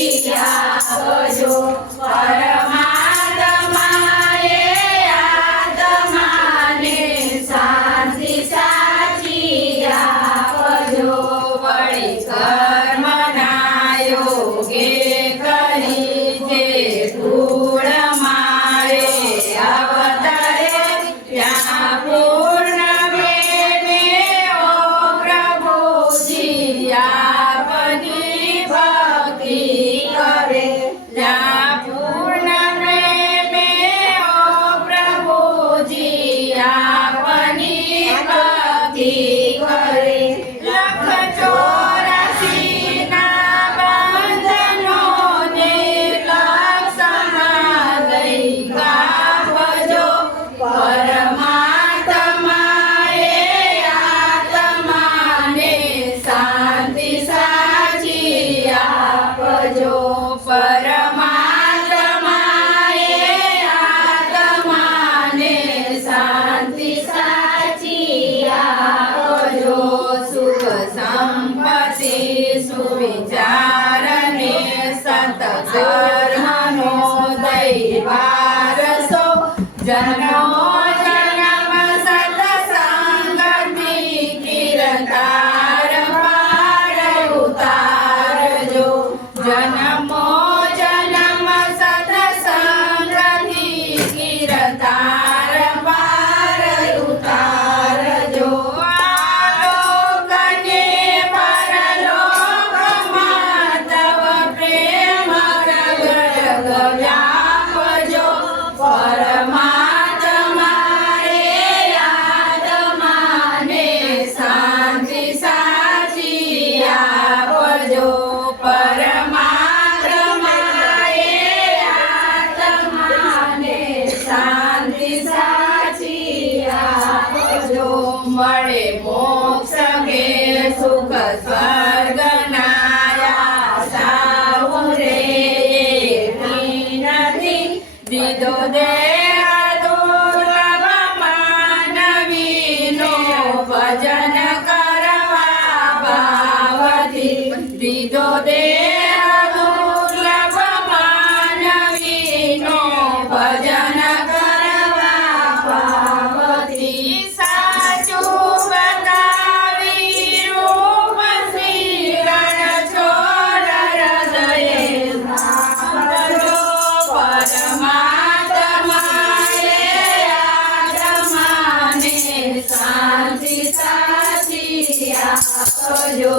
આપજો પરમાત્માએ આત્માને શાંતિ સાચી આપજો વળી કર્મના યોગે કરી જે ધૂળ મારે અવતરે ત્યાં પૂર્ણ મેને ઓ પ્રભુજી આપની ભક્તિ કરે ત્યાં પૂર્ણ મેને ઓ પ્રભુજી આપની ભક્તિ કરે લખ 84 ના બંધનોને લક્ષમાં લઈ કાપજો પરમાત્માએ આત્માને શાંતિ સાચી આપજો પરમાત્માએ આત્માને શાંતિ સાચી આપજો સુખ સંપત્તિ સુવિચારને સતકર્મનો દૈવારસો જન્મો જન્મ સત્સંગથી કિરતાર પાર ઉતારજો જન્મો જન્મ સત્સંગથી કિરતાર પાર ઉતારજો આલોકને પરલોકમાં તવ પ્રેમ પ્રગટ વ્યાપજો પરમાત્માએ આત્માને શાંતિ સાચી આપજો પરમાત્માએ આત્માને શાંતિ સાચી આપજો મળે મોક્ષ કે સુખ સ્વર્ગના આશાઓ રે એની નથી દીધો દેહ દુર્લભ માનવીનો ભજન કરવા ભાવથી દીધો દેહ દુર્લભ માનવીનો ભજન કરવા ભાવથી સાચું બતાવી રૂપ શ્રી રણછોડ હૃદયે સાંભળો પરમાત્માએ આત્માને શાંતિ સાચી આપજો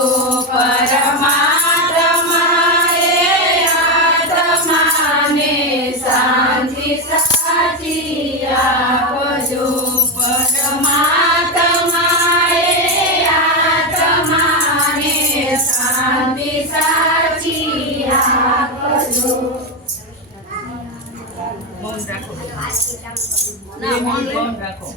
પરમાત્માએ આત્માને શાંતિ સાચી આપજો પરમાત્માએ આત્માને શાંતિ સાચી આપજો મૌન રાખો. ના મૌન રાખો.